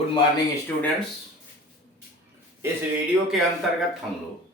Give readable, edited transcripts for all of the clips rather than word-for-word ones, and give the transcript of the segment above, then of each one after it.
Good morning students. इस video के अंतर्गत हम लोग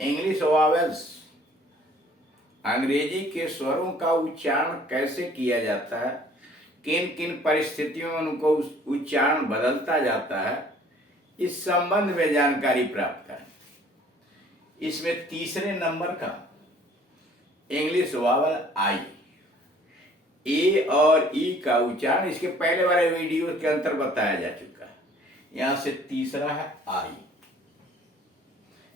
इंग्लिश वॉवेल्स अंग्रेजी के स्वरों का उच्चारण कैसे किया जाता है, किन किन परिस्थितियों में उनको उच्चारण बदलता जाता है, इस संबंध में जानकारी प्राप्त करें। इसमें तीसरे नंबर का इंग्लिश वॉवेल आई, ए और ई का उच्चारण इसके पहले वाले वीडियो के अंतर बताया जा चुका है। यहां से तीसरा है आई,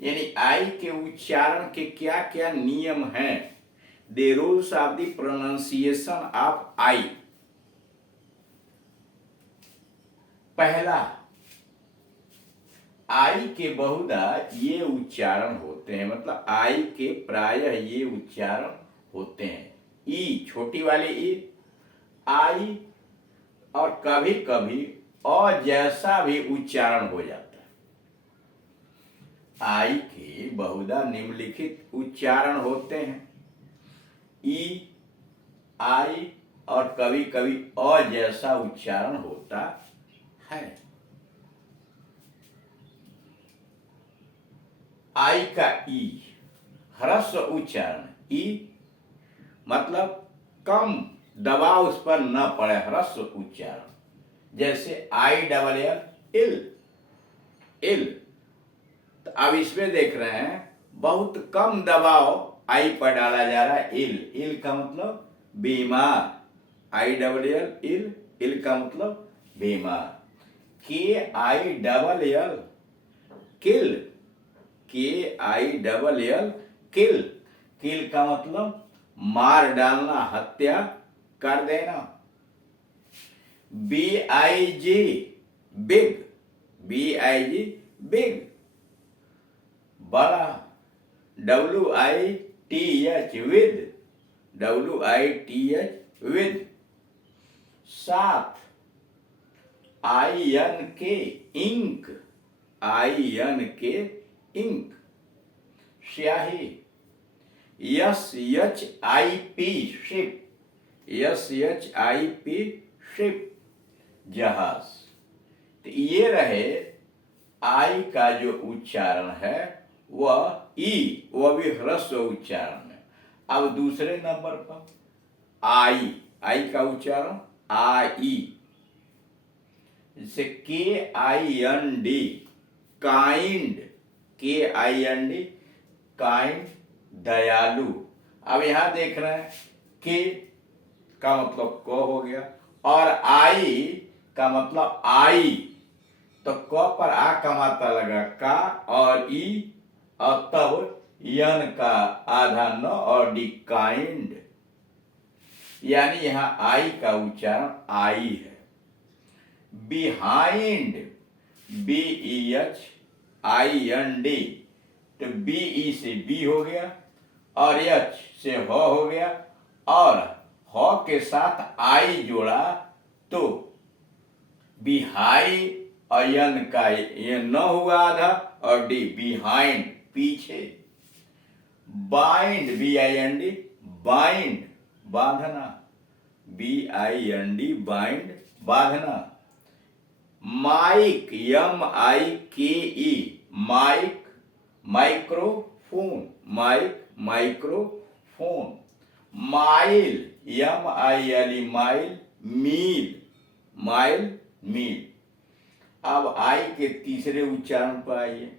यानी आई के उच्चारण के क्या क्या नियम हैं, the rules of the pronunciation of I. पहला, आई के बहुधा ये उच्चारण होते हैं, मतलब आई के प्रायः ये उच्चारण होते हैं। ई, छोटी वाली ई, आई, और कभी कभी अ जैसा भी उच्चारण हो जाता है। आई के बहुधा निम्नलिखित उच्चारण होते हैं, ई, आई, और कभी कभी अ जैसा उच्चारण होता है। आई का ई ह्रस्व उच्चारण, ई मतलब कम दबाव उस पर न पड़े, ह्रस्व उच्चारण। जैसे आई डबल एल, इल, इल। तो अब इसमें देख रहे हैं बहुत कम दबाव आई पर डाला जा रहा है, इल। इल का मतलब बीमार, आई डबल एल, इल, इल का मतलब बीमार। के आई डबल एल, किल, के आई डबल एल, किल, किल का मतलब मार डालना, हत्या कर देना। B I G, big, B I G, big, बड़ा। W I T H, with, W I T H, with. साथ, I N K, ink, I N K, ink. स्याही, S H I P, ship, S H I P, ship, जहाज। तो ये रहे आई का जो उच्चारण है वह ई, वह भी ह्रस्व उच्चारण है। अब दूसरे नंबर पर आई, आई का उच्चारण आई, जैसे के आई एन डी, काइंड, के आई एन डी, काइंड, दयालु। अब यहां देख रहे हैं के का मतलब क हो गया, और आई का मतलब आई, तो क पर आ का मात्रा लगा का, और ई, और तब यन का आधा न और डी, काइंड। यानी यहां आई का उच्चारण आई है। Behind, B E H I N D, तो बी ई से बी हो गया, और एच से ह हो गया, और ह के साथ आई जोड़ा तो बिहाई, अयन का ये न हुआ आधा, और डी बिहाइंड, पीछे। Bind, B I N D, bind, बांधना, B I N D, bind, बांधना। Mike, M I K E, mike, microphone, mike, microphone. Mile, M I L E, mile, मील, माइल, मील। अब आई के तीसरे उच्चारण पर आइए।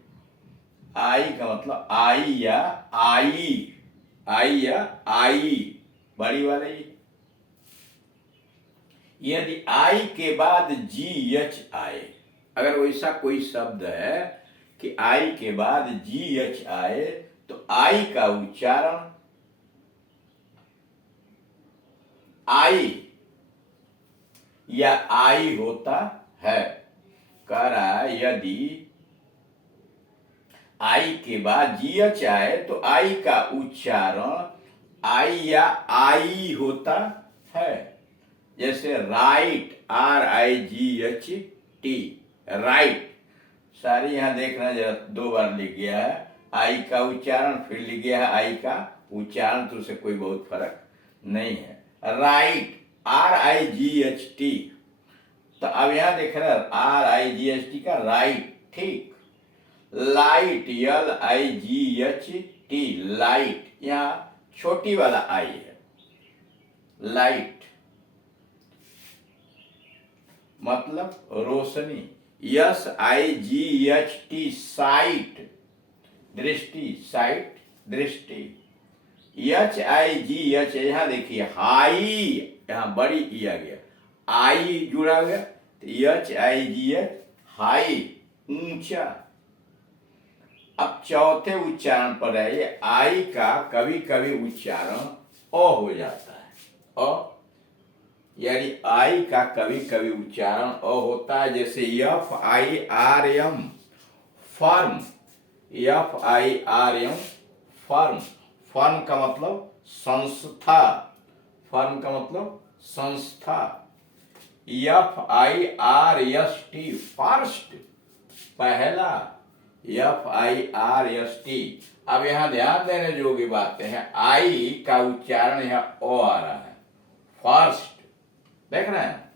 आई का मतलब आई या आई, आई या आई, बड़ी वाली। यदि आई के बाद जी एच आए, अगर वैसा कोई शब्द है कि आई के बाद जी एच आए, तो आई का उच्चारण आई या आई होता है। कह रहा है यदि आई के बाद जी एच आए तो आई का उच्चारण आई या आई होता है। जैसे right, are I ji H T, right. सारी यहां देखना, जरा दो बार लिख गया है आई का उच्चारण, फिर लिख गया है आई का उच्चारण, तो उससे कोई बहुत फर्क नहीं है। Right, are I ji H T, तो अब यहां देख रहे हैं RIGHT का राइट, ठीक। लाइट LIGHT, लाइट, यहाँ छोटी वाला आई है, लाइट मतलब रोशनी। SIGHT, साइट, दृष्टि, साइट, दृष्टि। HIGH, यहां देखिए हाई, यहां बड़ी ई आ गया, आई जुड़ा गया, तो HIGH, हाई, ऊंचा। अब चौथे उच्चारण पर है, ये आई का कभी कभी उच्चारण अ हो जाता है, अ, यानी आई का कभी कभी उच्चारण अ होता है, जैसे FIRM, firm, FIRM, firm. Firm का मतलब संस्था, फर्म का मतलब संस्था। FIRST, फर्स्ट, पहला, FIRST। अब यहां ध्यान देने जोगी बातें हैं, आई का उच्चारण यहां ओ आ रहा है, फर्स्ट, देख रहे हैं।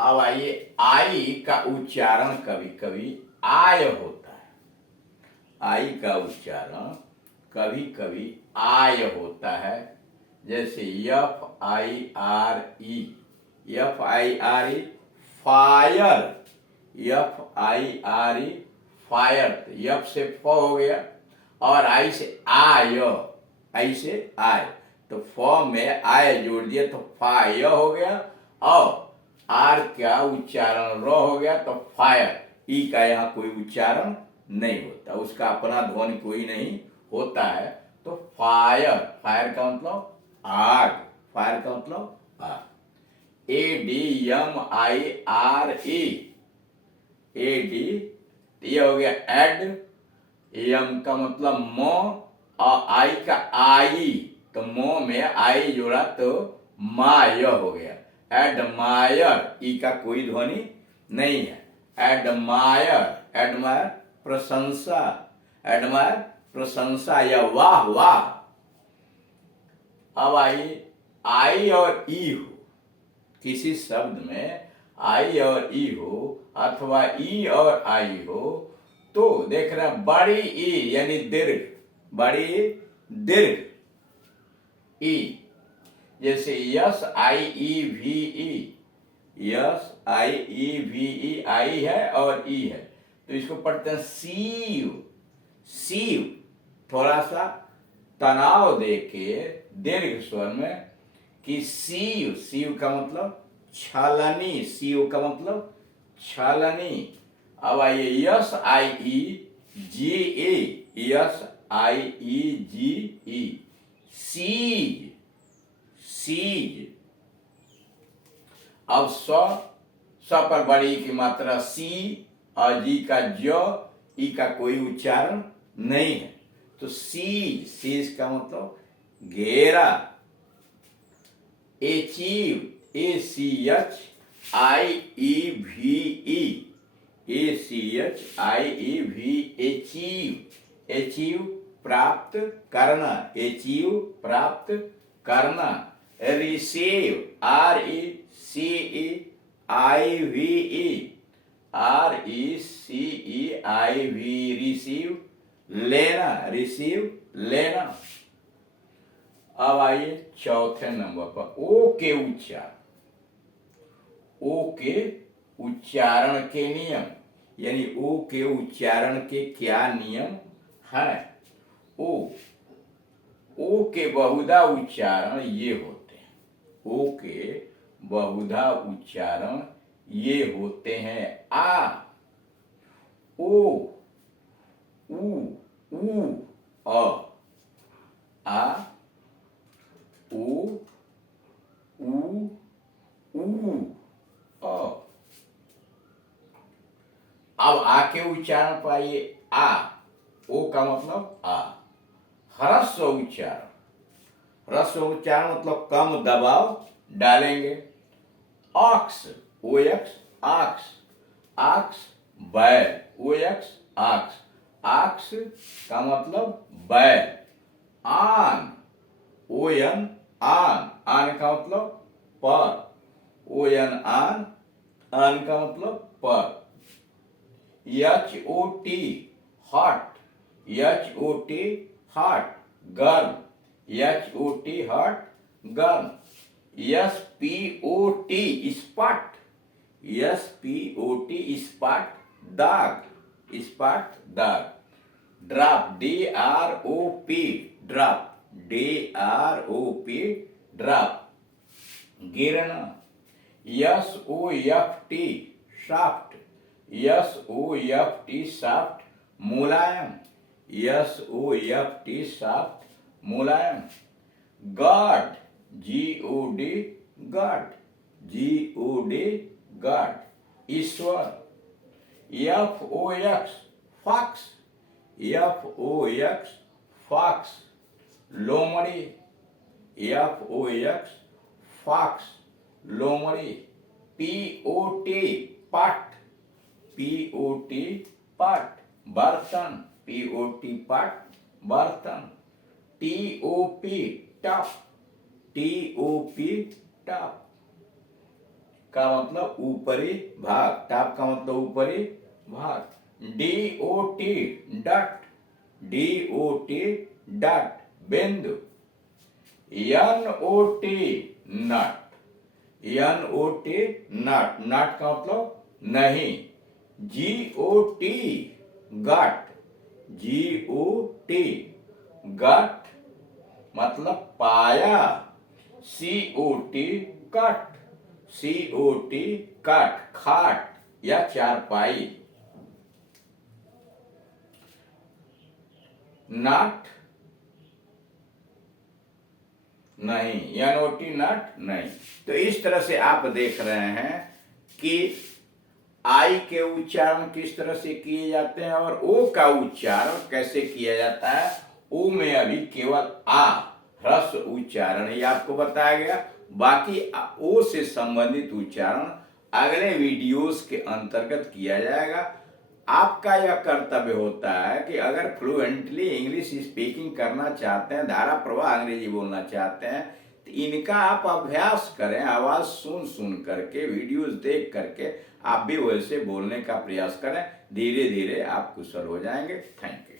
अब आइए, आई का उच्चारण कभी कभी आय होता है, आई का उच्चारण कभी कभी आय होता है, जैसे FIRE, FIRE, fire, FIRE, fire, F से फ हो गया, और आई से आय, आई से आय, तो फ में आय जोड़ दिया तो फाय हो गया, और आर का उच्चारण र हो गया तो फायर। ई का यहाँ कोई उच्चारण नहीं होता, उसका अपना ध्वनि कोई नहीं होता है, तो फायर, फायर का मतलब आग, फायर का मतलब आग। ADMIRE, AD, ये हो गया एड, एम का मतलब मो, और आई का आई, तो मो में आई जोड़ा तो माय हो गया, एडमायर, ई का कोई ध्वनि नहीं है, एडमायर, एडमायर प्रशंसा, एडमायर प्रशंसा या वाह वाह। अब आइए, आई और ई हो, किसी शब्द में आई और ई हो अथवा ई और आई हो, तो देख रहे हैं बड़ी ई यानी दीर्घ, बड़ी दीर्घ ई, जैसे SIEVE, SIEVE, आई है और ई है, तो इसको पढ़ते हैं सीव, सीव, थोड़ा सा तनाव देके दीर्घ स्वर में, कि सीव, सीव का मतलब छलनी, सीव का मतलब छलनी। अब आइए, SIEGE, SIEGE, सीज, सीज। अब स पर बड़ी की मात्रा सी, और जी का ज, ई का कोई उच्चारण नहीं है, तो सीज, सीज का मतलब घेरा। Achieve, ACHIEVE, ACHIEVE, achieve, achieve प्राप्त करना, अचीव प्राप्त करना। रिसीव, RECEIVE, RECEIVE, रिसीव, लेना, रिसीव, लेना। अब आइए चौथे नंबर पर, ओ के उच्चारण, ओ के उच्चारण के नियम, यानी ओ के उच्चारण के क्या नियम है। ओ के बहुधा उच्चारण ये होते हैं, ओ के बहुधा उच्चारण ये होते हैं, आ, ओ, उ, अ, आ, उ, अ। अब आ के उच्चारण पाइए, आ, ओ का मतलब आ, ह्रस्व उच्चारण, ह्रस्व उच्चारण मतलब कम दबाव डालेंगे। ऑक्स, OX, आक्स, आक्स बैल, OX, आक्स, आक्स का मतलब बैल। आन, ON, आन, आन का मतलब पर, ओ एन आन, आन का मतलब पर। H O T hot, H O T hot गर्म, एच ओ टी हॉट गर्म। S P O T spot, S P O T spot दाग, स्पॉट दाग। Drop, D R O P drop, D R O P drop गिरना। S O F T soft, S O F T soft मुलायम, S O F T soft मुलायम। God, G O D god, G O D god ईश्वर। F O X fox, F O X fox लोमड़ी, F O X fox लोमड़ी। P O T pot, P O T pot बर्तन, P O T pot बर्तन। T O P top, T O P top का मतलब ऊपरी भाग, top का मतलब ऊपरी भाग। D O T dot, D O T dot बिंदु। N O T not, N O T not, not का मतलब नहीं। जी ओ टी गट, जी ओ टी गट मतलब पाया। सी ओ टी कट, सी ओ टी कट खाट या चारपाई। नट नहीं, एन ओ टी नट नहीं। तो इस तरह से आप देख रहे हैं कि आई के उच्चारण किस तरह से किए जाते हैं और ओ का उच्चारण कैसे किया जाता है। ओ में अभी केवल आ ह्रस्व उच्चारण ही आपको बताया गया, बाकी ओ से संबंधित उच्चारण अगले वीडियोस के अंतर्गत किया जाएगा। आपका यह कर्तव्य होता है कि अगर फ्लुएंटली इंग्लिश स्पीकिंग करना चाहते हैं, धारा प्रवाह अंग्रेजी बोलना चाहते हैं, तो इनका आप अभ्यास करें, आवाज सुन सुन करके, वीडियोस देख करके आप भी वैसे बोलने का प्रयास करें। धीरे धीरे आप कुशल हो जाएंगे। Thank you.